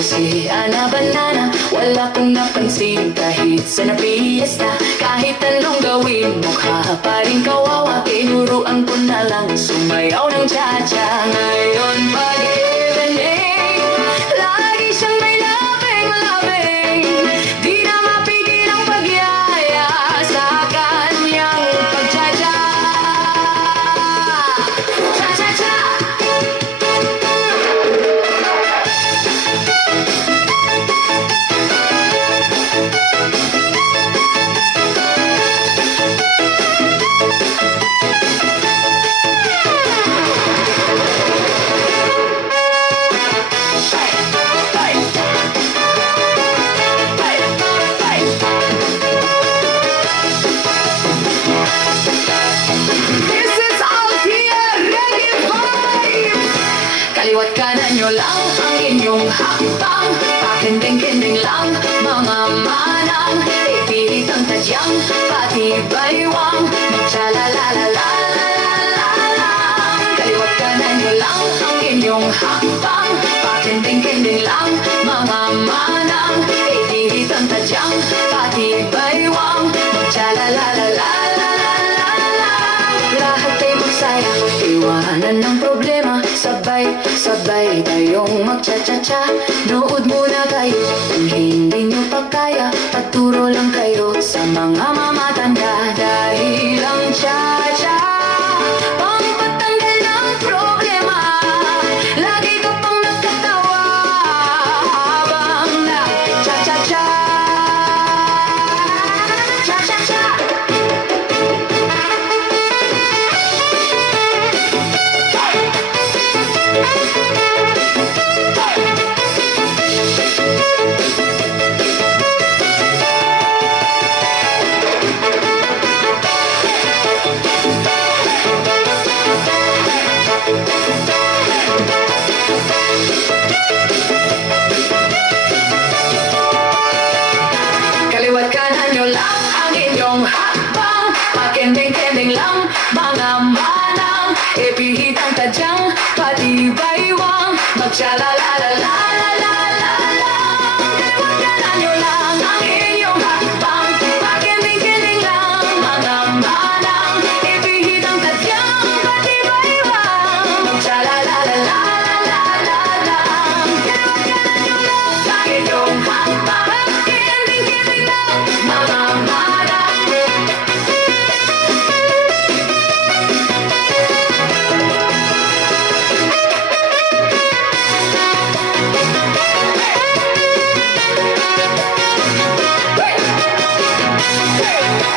Kasi ana-banana, wala kong napansin kahit sa napiesta. Kahit anong gawin, mukha pa rin kawawa. Tinuruan ko na lang sumayaw ng cha-cha. Ngayon pag-evening, lagi siyang may labing-labing. Di na mapigil ang pagyaya sa kanyang pag-cha-cha. Cha-cha-cha! Kaliwat kanan nyo lang ang inyong hakbang. Pakinding-kinding lang mga manang. Ipilit ang tadyang pati baywang. Magsa-la-la-la-la-la-la-la. Kaliwat kanan nyo lang ang inyong hakbang. Pakinding-kinding lang mga manang. Ipilit ang tadyang pati baywang. Magsa-la-la-la-la-la-la-la. Lahat ay magsaya, iwanan ng problema. Sabay tayong magcha-cha-cha. Nood muna kayo kung hindi nyo pa kaya. Paturo lang kayo sa mga mamatanda. Dahil ang cha-cha pampatanggal ng problema. Lagi ka pang nagkatawa habang nag-cha-cha-cha. Cha-cha-cha! Kaliwat kanan nyo lang ang inyong hakbang. Pakending-kending lang mga manang. Ipihit ang tadyang pati baywang. Magsyalala